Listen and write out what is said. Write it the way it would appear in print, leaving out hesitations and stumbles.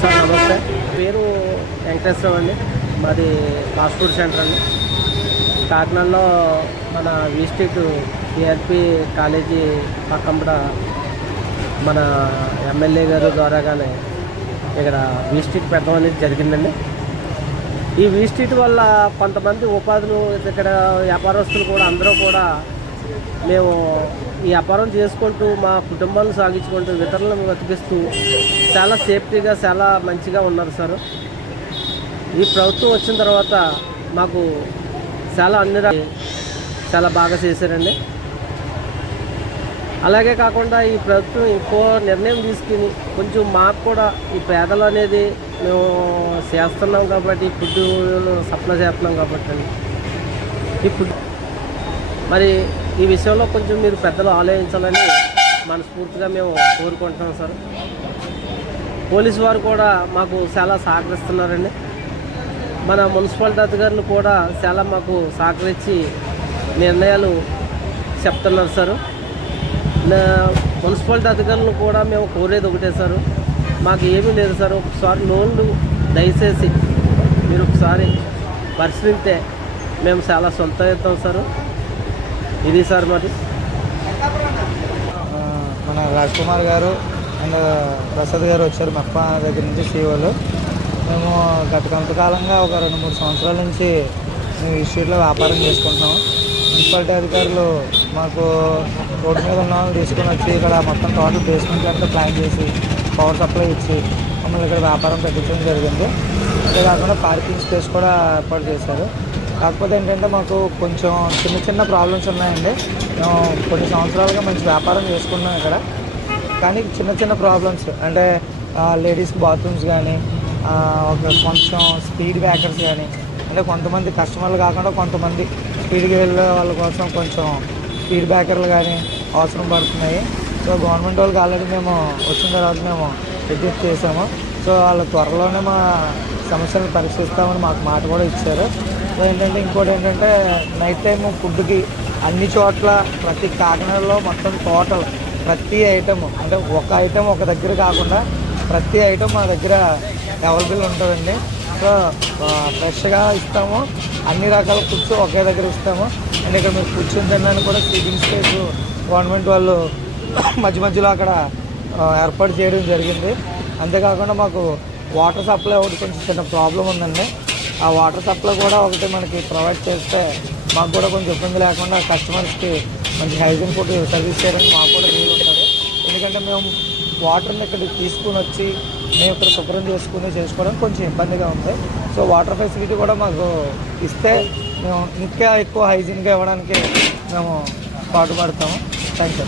Sir నమస్తే, పేరు వెంకటేశ్వరరావు అండి. మాది ఫాస్ట్ ఫుడ్ సెంటర్ అండి. కాకినాడలో మన వి స్ట్రీట్ ఏఆర్పి కాలేజీ పక్కన మన ఎమ్మెల్యే గారు ద్వారాగానే ఇక్కడ వి స్ట్రీట్ పెట్టడం అనేది జరిగిందండి. ఈ వి స్ట్రీట్ వల్ల కొంతమంది ఉపాధులు ఇక్కడ వ్యాపారస్తులు కూడా అందరూ కూడా మేము ఈ వ్యాపారం చేసుకుంటూ మా కుటుంబాలను సాగించుకుంటూ ఇతరులను బతికిస్తూ చాలా సేఫ్టీగా చాలా మంచిగా ఉన్నారు సార్. ఈ ప్రభుత్వం వచ్చిన తర్వాత మాకు చాలా చాలా బాగా చేశారండి. అలాగే కాకుండా ఈ ప్రభుత్వం ఇంకో నిర్ణయం తీసుకుని కొంచెం మాకు కూడా ఈ పేదలు అనేది మేము చేస్తున్నాం కాబట్టి ఫుడ్ సప్లై చేస్తున్నాం కాబట్టి అండి. ఈ ఫుడ్ మరి ఈ విషయంలో కొంచెం మీరు పెద్దలు ఆలోచించాలని మనస్ఫూర్తిగా మేము కోరుకుంటున్నాం సార్. పోలీసు వారు కూడా మాకు చాలా సహకరిస్తున్నారండి. మన మున్సిపాలిటీ అధికారులు కూడా చాలా మాకు సహకరించి నిర్ణయాలు చెప్తున్నారు సార్. మున్సిపాలిటీ అధికారులను కూడా మేము కోరేది ఒకటే సార్, మాకు ఏమీ లేదు సార్. ఒకసారి లోన్లు దయచేసి మీరు ఒకసారి పరిశీలిస్తే మేము చాలా సంతోషిస్తాం సార్. ఇది సార్ మరి మన రాజ్ కుమార్ గారు అండ్ ప్రసాద్ గారు వచ్చారు మెప్ప దగ్గర నుంచి సీఓలు. మేము గత కొంతకాలంగా ఒక 2-3 సంవత్సరాల నుంచి మేము ఈ స్ట్రీట్లో వ్యాపారం చేసుకుంటున్నాము. మున్సిపాలిటీ అధికారులు మాకు రోడ్డు మీద ఉన్న వాళ్ళు తీసుకొని వచ్చి ఇక్కడ మొత్తం టోటల్ బేస్మెంట్ అంతా ప్లాన్ చేసి పవర్ సప్లై ఇచ్చి మమ్మల్ని ఇక్కడ వ్యాపారం పెట్టించడం జరిగింది. అంతేకాకుండా పార్కింగ్ స్పేస్ కూడా ఏర్పాటు చేశారు. కాకపోతే ఏంటంటే మాకు కొంచెం చిన్న ప్రాబ్లమ్స్ ఉన్నాయండి. మేము కొన్ని సంవత్సరాలుగా మంచి వ్యాపారం చేసుకున్నాం ఇక్కడ, కానీ చిన్న ప్రాబ్లమ్స్ అంటే లేడీస్కి బాత్రూమ్స్ కానీ కొంచెం స్పీడ్ బ్రేకర్స్ కానీ, అంటే కొంతమంది కస్టమర్లు కాకుండా కొంతమంది స్పీడ్కి వెళ్ళే వాళ్ళ కోసం కొంచెం స్పీడ్ బ్రేకర్లు కానీ అవసరం పడుతున్నాయి. సో గవర్నమెంట్ వాళ్ళకి ఆల్రెడీ మేము వచ్చిన తర్వాత మేము రిక్వెస్ట్ చేసాము. సో వాళ్ళు త్వరలోనే మా సమస్యలను పరిశీలిస్తామని మాకు మాట కూడా ఇచ్చారు. సో ఏంటంటే ఇంకోటి ఏంటంటే నైట్ టైము ఫుడ్కి అన్ని చోట్ల ప్రతి కాకినాడలో మొత్తం టోటల్ ప్రతి ఐటమ్, అంటే ఒక ఐటమ్ ఒక దగ్గర కాకుండా ప్రతి ఐటమ్ మా దగ్గర అవైలబుల్ ఉంటుందండి. సో ఫ్రెష్గా ఇస్తాము, అన్ని రకాల ఫుడ్స్ ఒకే దగ్గర ఇస్తాము. అండ్ ఇక్కడ మీరు కూర్చొని తినడానికి కూడా సీటింగ్ స్పేస్ గవర్నమెంట్ వాళ్ళు మధ్యలో అక్కడ ఏర్పాటు చేయడం జరిగింది. అంతేకాకుండా మాకు వాటర్ సప్లై ఒకటి కొంచెం చిన్న ప్రాబ్లం ఉందండి. ఆ వాటర్ సప్లై కూడా ఒకటి మనకి ప్రొవైడ్ చేస్తే మాకు కూడా కొంచెం ఇబ్బంది లేకుండా కస్టమర్స్కి మంచి హైజీన్ ఫుడ్ సర్వీస్ చేయడానికి మాకు కూడా వీలు ఉంటుంది. ఎందుకంటే మేము వాటర్ని ఇక్కడ తీసుకుని వచ్చి మేము ఇక్కడ శుభ్రం చేసుకోవడం కొంచెం ఇబ్బందిగా ఉంది. సో వాటర్ ఫెసిలిటీ కూడా మాకు ఇస్తే మేము ఇంకా ఎక్కువ హైజీన్గా ఇవ్వడానికి మేము పాటుపడతాము. Thank you.